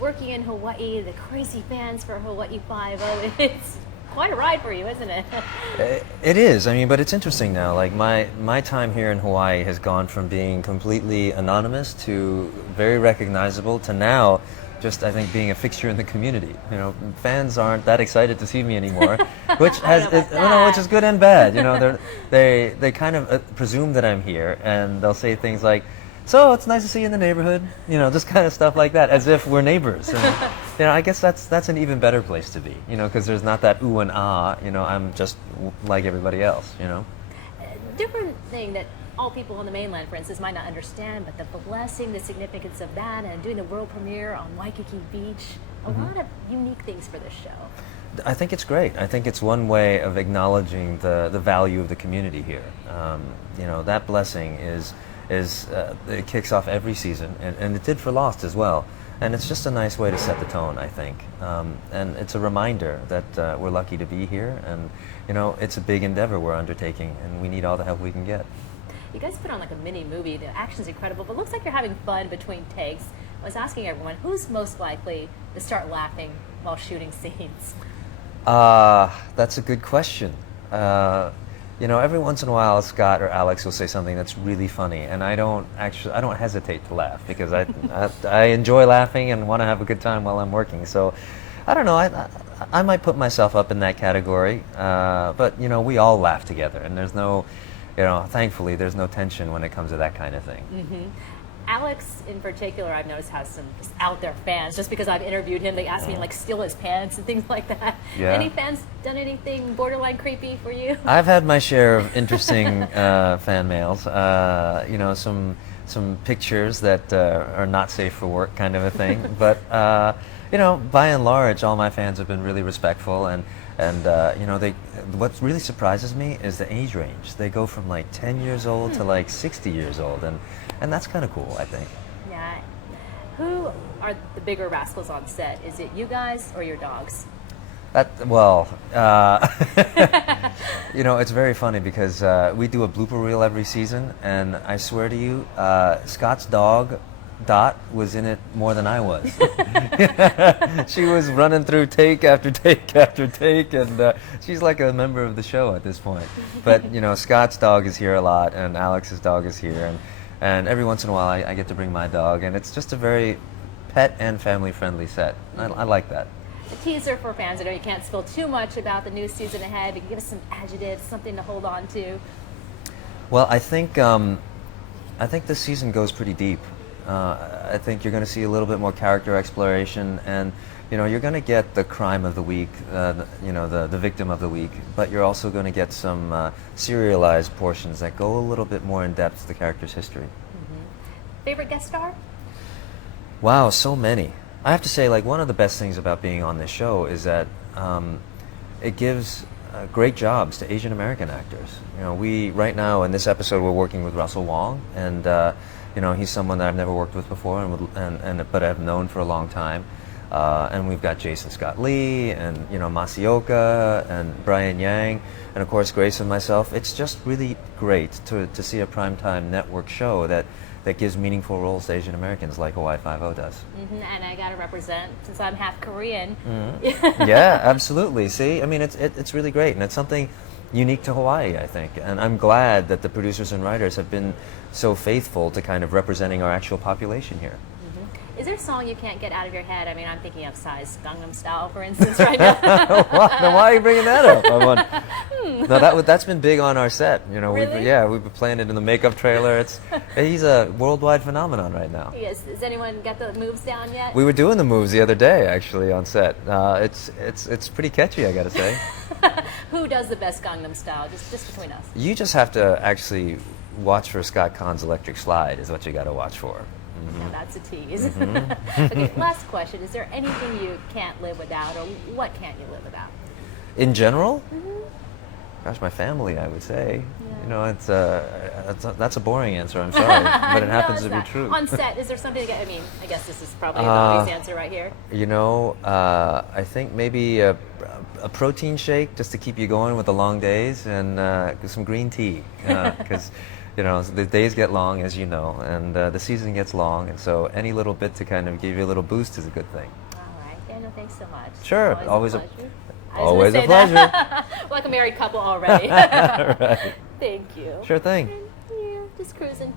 Working in Hawaii, the crazy fans for Hawaii 5-0, it's quite a ride for you, isn't it? It is. I mean, but it's interesting now. Like my time here in Hawaii has gone from being completely anonymous to very recognizable to now just I think being a fixture in the community. You know, fans aren't that excited to see me anymore, which I don't know about which is that. good and bad. You know, they kind of presume that I'm here, and they'll say things like, "So it's nice to see you in the neighborhood," you know, just kind of stuff like that, as if we're neighbors. And you know, I guess that's an even better place to be, you know, because there's not that ooh and ah. You know, I'm just like everybody else. You know. Different thing that all people on the mainland, for instance, might not understand, but the blessing, the significance of that, and doing the world premiere on Waikiki Beach, a lot of unique things for this show. I think it's great. I think it's one way of acknowledging the value of the community here. You know, that blessing is it kicks off every season, and it did for Lost as well. And it's just a nice way to set the tone, I think. And it's a reminder that we're lucky to be here, and you know, it's a big endeavor we're undertaking, and we need all the help we can get. You guys put on like a mini movie. The action's incredible, but looks like you're having fun between takes. I was asking everyone, who's most likely to start laughing while shooting scenes? That's a good question. You know, every once in a while, Scott or Alex will say something that's really funny, and I don't hesitate to laugh because I enjoy laughing and want to have a good time while I'm working. So, I don't know. I might put myself up in that category, but you know, we all laugh together, and there's no, you know, thankfully, there's no tension when it comes to that kind of thing. Alex, in particular, I've noticed has some just out there fans. Just because I've interviewed him, they ask me like steal his pants and things like that. Yeah. Any fans done anything borderline creepy for you? I've had my share of interesting fan mails. You know, some pictures that are not safe for work, kind of a thing. But you know, by and large, all my fans have been really respectful, and you know, they. What really surprises me is the age range. They go from like 10 years old to like 60 years old, and that's kind of cool, I think. Yeah. Who are the bigger rascals on set? Is it you guys or your dogs? Well, you know, it's very funny because we do a blooper reel every season, and I swear to you, Scott's dog, Dot, was in it more than I was. She was running through take after take after take, and she's like a member of the show at this point. But, you know, Scott's dog is here a lot, and Alex's dog is here, and every once in a while I get to bring my dog, and it's just a very pet and family-friendly set. I like that. A teaser for fans. I know you can't spill too much about the new season ahead, but give us some adjectives, something to hold on to. Well, I think this season goes pretty deep. I think you're going to see a little bit more character exploration, and you know, you're going to get the crime of the week, you know, the victim of the week, but you're also going to get some serialized portions that go a little bit more in depth to the character's history. Favorite guest star? Wow, so many. I have to say, like, one of the best things about being on this show is that it gives great jobs to Asian American actors. You know, right now in this episode we're working with Russell Wong, and you know, he's someone that I've never worked with before, but I've known for a long time. And we've got Jason Scott Lee, and you know, Masaoka, and Brian Yang, and of course Grace and myself. It's just really great to see a primetime network show that gives meaningful roles to Asian Americans like Hawaii 5-0 does. And I got to represent, since I'm half Korean. Yeah, absolutely. See, I mean, it's really great, and it's something unique to Hawaii, I think. And I'm glad that the producers and writers have been so faithful to kind of representing our actual population here. Is there a song you can't get out of your head? I mean, I'm thinking of Psy's Gangnam Style, for instance, right now. Why are you bringing that up? No, that's been big on our set. You know, Really? we've been playing it in the makeup trailer. He's a worldwide phenomenon right now. Yes. Has anyone got the moves down yet? We were doing the moves the other day, actually, on set. It's pretty catchy, I gotta say. Who does the best Gangnam Style? Just between us. You just have to actually watch for Scott Kahn's Electric Slide is what you got to watch for. Now that's a tease. Okay, last question. Is there anything you can't live without, or what can't you live without? In general? Gosh, my family, I would say. Yeah. You know, that's a boring answer, I'm sorry, but it No, happens it's to be not. true. On set, is there something I mean, I guess this is probably an obvious answer right here. You know, I think maybe a protein shake just to keep you going with the long days, and some green tea, because You know, so the days get long, as you know, and the season gets long, and so any little bit to kind of give you a little boost is a good thing. All right, Daniel, thanks so much. Sure, Always always a a pleasure. always a I was gonna say pleasure. that. We're like a married couple already. Right. Thank you. Sure thing. And, yeah, just cruising.